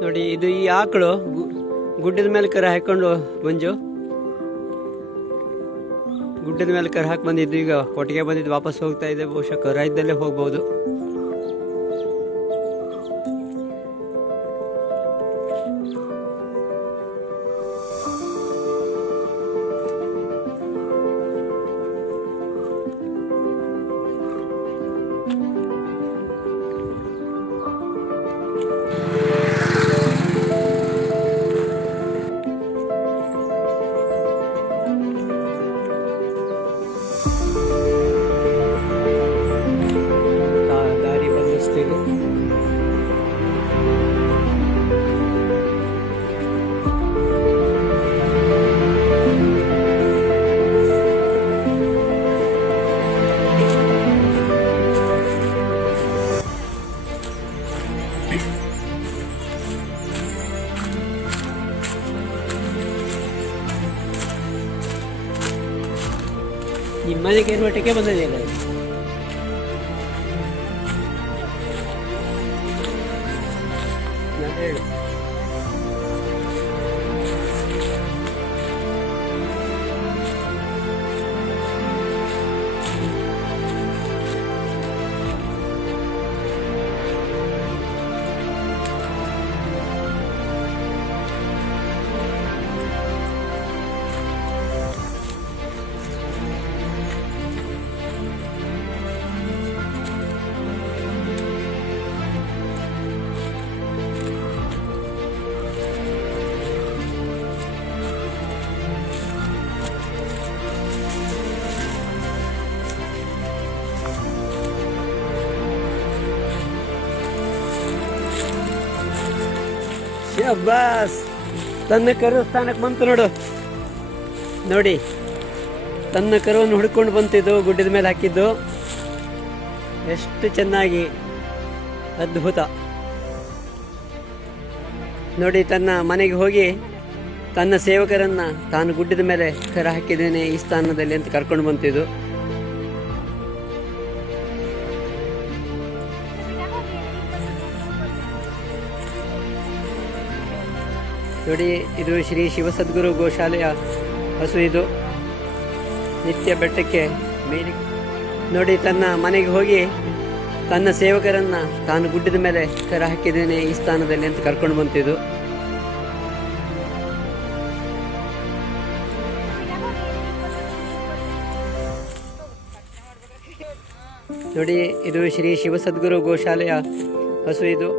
ನೋಡಿ, ಇದು ಈ ಆಕಳು ಗುಡ್ಡದ ಮೇಲೆ ಕರ ಹಾಕೊಂಡು ಮಂಜು ಗುಡ್ಡದ ಮೇಲೆ ಕರ ಹಾಕಿ ಬಂದಿದ್ದು. ಈಗ ಕೊಟ್ಟಿಗೆ ಬಂದಿದ್ದು ವಾಪಸ್ ಹೋಗ್ತಾ ಇದೆ. ಬಹುಶಃ ಕರ ಇದ್ದಲ್ಲೇ ಹೋಗ್ಬೋದು. ದಾರಿ ಬದಲಿಸ್ತೀವಿ. ನಿಮ್ಮನೆಗೆ ಮಟ್ಟಕ್ಕೆ ಬಂದಿದೆಯಲ್ಲ. ಹೇಳು. ಶಬ್ಬಾಸ್, ತನ್ನ ಕರು ಸ್ಥಾನಕ್ಕೆ ಬಂತು ನೋಡು. ನೋಡಿ, ತನ್ನ ಕರುವನ್ನು ಹುಡ್ಕೊಂಡು ಬಂತಿದ್ದು, ಗುಡ್ಡದ ಮೇಲೆ ಹಾಕಿದ್ದು. ಎಷ್ಟು ಚೆನ್ನಾಗಿ, ಅದ್ಭುತ. ನೋಡಿ, ತನ್ನ ಮನೆಗೆ ಹೋಗಿ ತನ್ನ ಸೇವಕರನ್ನ ತಾನು ಗುಡ್ಡದ ಮೇಲೆ ಕರ ಹಾಕಿದ್ದೇನೆ ಈ ಸ್ಥಾನದಲ್ಲಿ ಅಂತ ಕರ್ಕೊಂಡು ಬಂತಿದ್ದು. ನೋಡಿ, ಇದು ಶ್ರೀ ಶಿವಸದ್ಗುರು ಗೋಶಾಲೆಯ ಹಸು. ಇದು ನಿತ್ಯ ಬೆಟ್ಟಕ್ಕೆ ಮೇಲೆ. ನೋಡಿ, ತನ್ನ ಮನೆಗೆ ಹೋಗಿ ತನ್ನ ಸೇವಕರನ್ನ ತಾನು ಗುಡ್ಡದ ಮೇಲೆ ಕರ ಹಾಕಿದ್ದೇನೆ ಈ ಸ್ಥಾನದಲ್ಲಿ ಅಂತ ಕರ್ಕೊಂಡು ಬಂತಿದ್ದು. ನೋಡಿ, ಇದು ಶ್ರೀ ಶಿವಸದ್ಗುರು ಗೋಶಾಲೆಯ ಹಸು. ಇದು